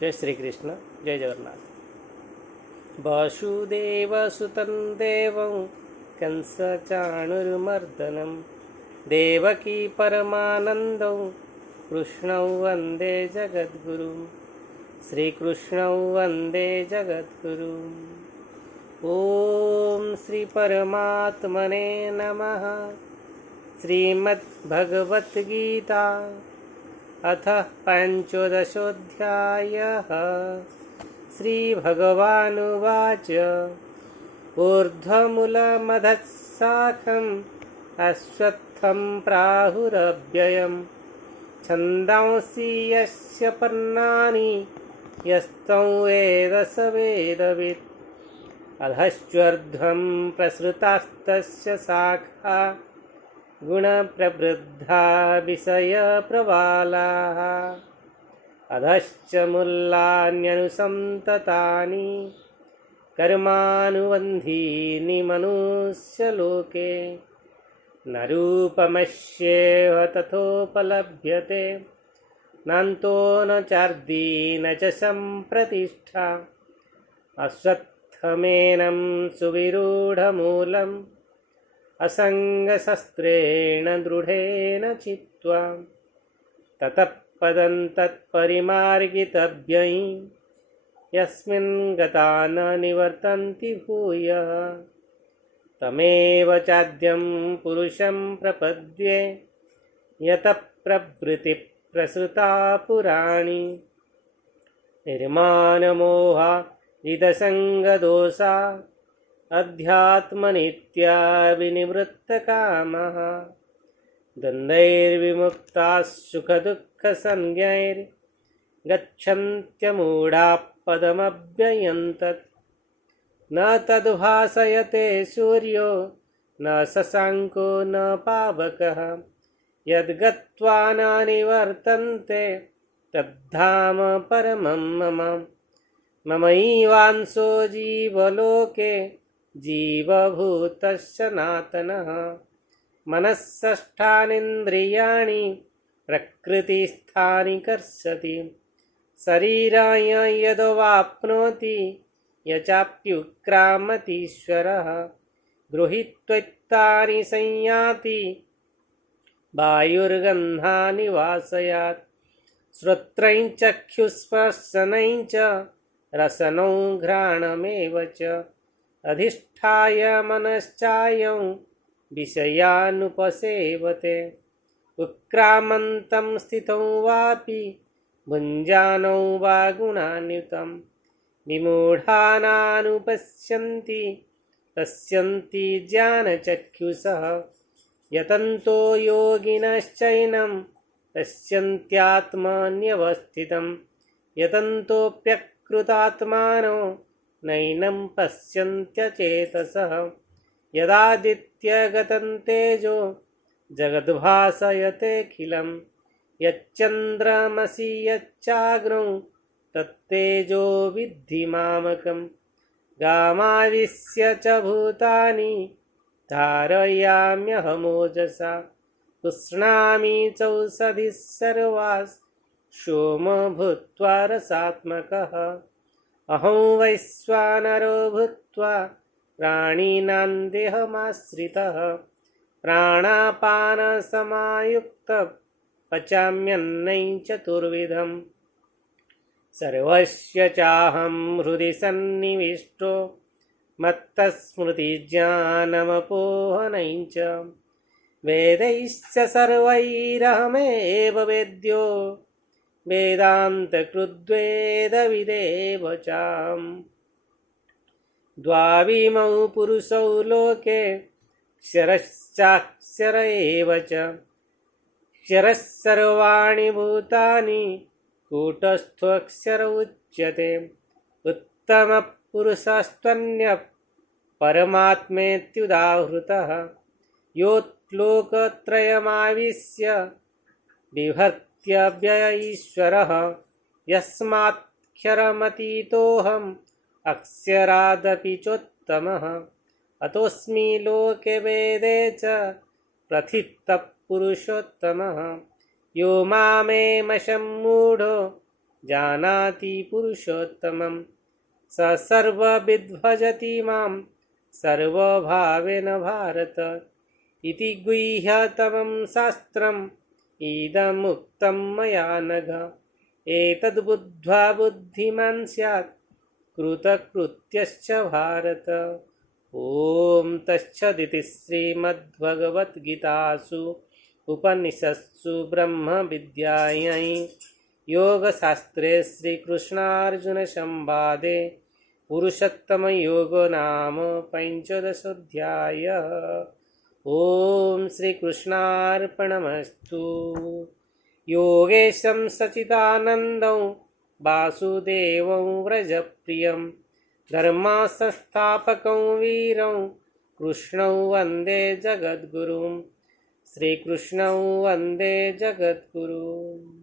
जय श्री कृष्ण। जय जगन्नाथ। वसुदेवसुतं देवं कंसचाणूरमर्दनं देवकी परमानन्दं कृष्णं वन्दे जगद्गुरुं। श्रीकृष्णं वन्दे जगद्गुरुम्। ॐ श्री परमात्मने नमः। श्रीमद्भगवद्गीता अथ पंचोदशोऽध्यायः। श्रीभगवानुवाच ऊर्ध्वमूलमधः शाखम् अश्वत्थं प्राहुरव्ययम् छन्दांसि यस्य पर्णानि यस्तं वेद स वेदवित्। अधश्चोर्ध्वं प्रसृतास्तस्य शाखा गुणप्रवृद्धा विषयप्रवालाः। अधश्च मूलान्यनुसन्ततानि कर्मानुबन्धीनि मनुष्यलोके। न रूपमस्येह तथोपलभ्यते नान्तो न चार्दी न च सम्प्रतिष्ठा। अश्वत्थमेनं सुविरूढमूलम् असङ्गशस्त्रेण दृढेन चित्वा ततः पदं तत्परिमार्गितव्यै यस्मिन् गता न निवर्तन्ति भूयः। तमेव चाद्यं पुरुषं प्रपद्ये यतः प्रवृत्तिः प्रसृता पुराणी। निर्मानमोहा जितसङ्गदोषा अध्यात्मनित्या विनिवृत्तकामः। द्वन्द्वैर्विमुक्ताः सुखदुःखसंज्ञैर्गच्छन्त्यमूढाः पदमव्ययं तत्। न तद्भासयते सूर्यो न शशाङ्को न पावकः। यद्गत्वा न निवर्तन्ते तद्धाम परमं मम। ममैवांशो जीवलोके जीवभूतः सनातनः। मनःषष्ठानीन्द्रियाणि प्रकृतिस्थानि कर्षति। शरीराय यदवाप्नोति यचाप्युत्क्रामतीश्वरः। गृहीत्वैतानि संयाति वायुर्गन्धानि वासयात्। श्रोत्रं चक्षुस्पर्शनं च रसनं घ्राणमेव च। अधिष्ठाय मनश्चायं विषयानुपसेवते। उत्क्रामन्तं स्थितं वापि भुञ्जानं वा गुणान्वितं। विमूढानानुपश्यन्ति पश्यन्ति ज्ञानचक्षुषः। यतन्तो योगिनश्चैनं पश्यन्त्यात्मन्यवस्थितं। यतन्तोऽप्यकृतात्मानो नैनं पश्यन्त्यचेतसः। यदादित्यगतं तेजो जगद्भासयतेऽखिलं। यच्चन्द्रमसि यच्चाग्नौ तत्तेजो विद्धि मामकम्। गामाविश्य च भूतानि धारयाम्यहमोजसा। पुष्णामि चौषधिः सर्वाः सोमो भूत्वा रसात्मकः। अहं वैश्वानरो भूत्वा प्राणिनां देहमाश्रितः। प्राणापानसमायुक्तः पचाम्यन्नं चतुर्विधम्। सर्वस्य चाहं हृदि सन्निविष्टो मत्तस्मृतिज्ञानमपोहनं च। वेदैश्च सर्वैरहमेव वेद्यो वेदान्तकृद्वेदविदेव चाम्। द्वाविमौ पुरुषौ लोके क्षरश्चाक्षर एव च। क्षरः सर्वाणि भूतानि कूटस्थोऽक्षर उच्यते। उत्तमपुरुषस्त्वन्यः परमात्मेत्युदाहृतः। यो लोकत्रयमाविश्य बिभर्त्यव्यय ईश्वरः। यस्मात्क्षरमतीतोऽहम् अक्षरादपि चोत्तमः। अतोऽस्मि लोके वेदे च प्रथितः पुरुषोत्तमः। यो मामेमशम्मूढो जानाति पुरुषोत्तमं स सर्वविद्भजति मां सर्वभावेन भारत इति गुह्यतमं शास्त्रम् इदमुक्तं मया नघ एतद्बुद्ध्वा बुद्धिमान् स्यात् कृतकृत्यश्च भारत। ओम तत्सदिति श्रीमद्भगवद्गीतासु उपनिषत्सु ब्रह्म विद्यायां योगशास्त्रे श्रीकृष्णार्जुनसंवादे पुरुषोत्तमयोगो नाम पंचदशोऽध्यायः। ओम श्रीकृष्णार्पणमस्तु। योगेशं सच्चिदानन्दं वासुदेवं व्रजप्रियं धर्मसंस्थापकं वीरं कृष्णं वन्दे जगद्गुरुं। श्रीकृष्णं वन्दे जगद्गुरुम्।